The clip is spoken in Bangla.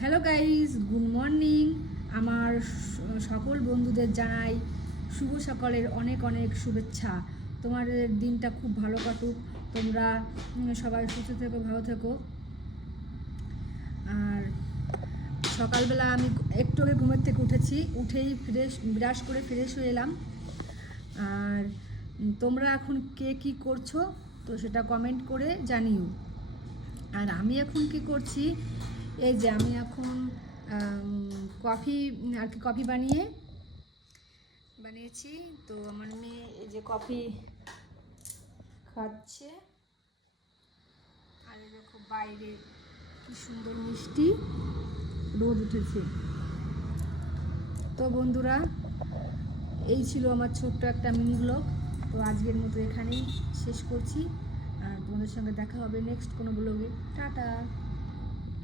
Hello guys, good morning. আমার সকল বন্ধুদের জানাই শুভ সকালের অনেক অনেক শুভেচ্ছা। তোমাদের দিনটা খুব ভালো কাটুক। তোমরা সবাই সুস্থ থেকো, ভালো থেকো। আর সকালবেলা আমি একটু আগে ঘুমের থেকে উঠেছি, উঠেই ব্রাশ করে ফ্রেশ হয়ে এলাম। আর তোমরা এখন কে কী করছো তো সেটা কমেন্ট করে জানিও। আর আমি এখন কি করছি, এই যে আমি এখন কফি আর কি কফি বানিয়েছি। তো আমার মেয়ে এই যে কফি খাচ্ছে। আর দেখো বাইরে কি সুন্দর মিষ্টি রোদ উঠেছে। তো বন্ধুরা, এই ছিল আমার ছোট্ট একটা মিনি ব্লগ। তো আজকের মতো এখানেই শেষ করছি। আর তোমাদের সঙ্গে দেখা হবে নেক্সট কোনো ব্লগে। টাটা।